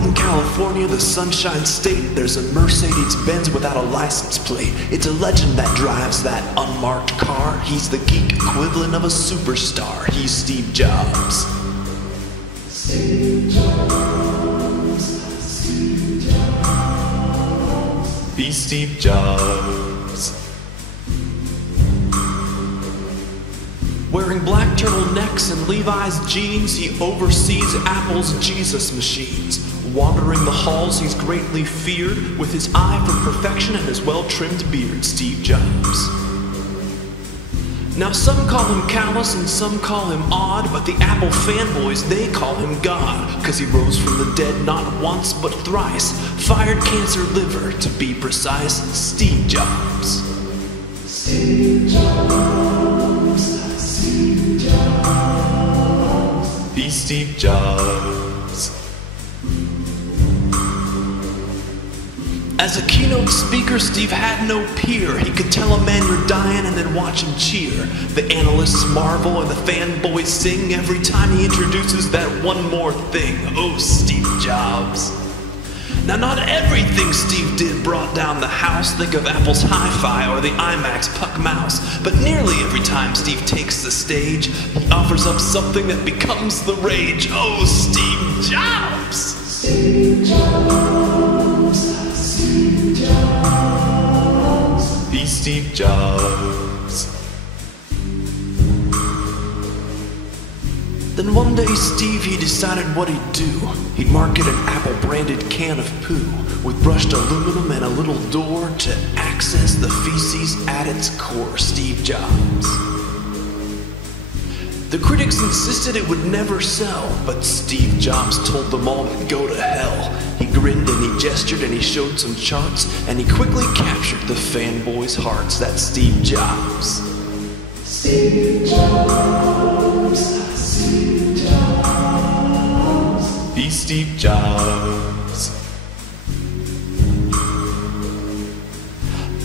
Out in California, the Sunshine State, there's a Mercedes-Benz without a license plate. It's a legend that drives that unmarked car. He's the geek equivalent of a superstar. He's Steve Jobs. Steve Jobs. Steve Jobs. He's Steve Jobs. Wearing black turtlenecks and Levi's jeans, he oversees Apple's Jesus machines. Wandering the halls, he's greatly feared, with his eye for perfection and his well-trimmed beard, Steve Jobs. Now some call him callous and some call him odd, but the Apple fanboys, they call him God, 'cause he rose from the dead not once but thrice. Fired cancer liver, to be precise, Steve Jobs. Steve Jobs. Steve Jobs. He's Steve Jobs. As a keynote speaker, Steve had no peer. He could tell a man you're dying and then watch him cheer. The analysts marvel and the fanboys sing every time he introduces that one more thing. Oh, Steve Jobs. Now, not everything Steve did brought down the house. Think of Apple's Hi-Fi or the iMac's Puck Mouse. But nearly every time Steve takes the stage, he offers up something that becomes the rage. Oh, Steve Jobs! Steve Jobs. Steve Jobs. He's Steve Jobs. Then one day Steve, he decided what he'd do. He'd market an Apple-branded can of poo with brushed aluminum and a little door to access the feces at its core. Steve Jobs. The critics insisted it would never sell, but Steve Jobs told them all to go to hell. He grinned and he gestured and he showed some charts, and he quickly captured the fanboys' hearts. That's Steve Jobs. Steve Jobs. Steve Jobs. He's Steve Jobs.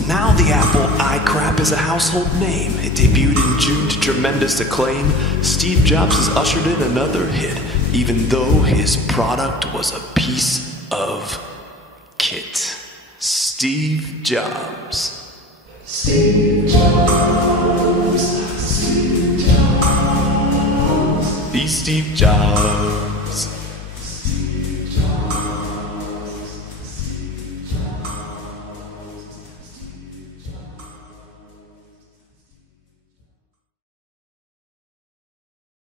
Now the Apple iCrap is a household name. It debuted in June to tremendous acclaim. Steve Jobs has ushered in another hit, even though his product was a piece of kit. Steve Jobs. Steve Jobs. Steve Jobs. He's Steve Jobs.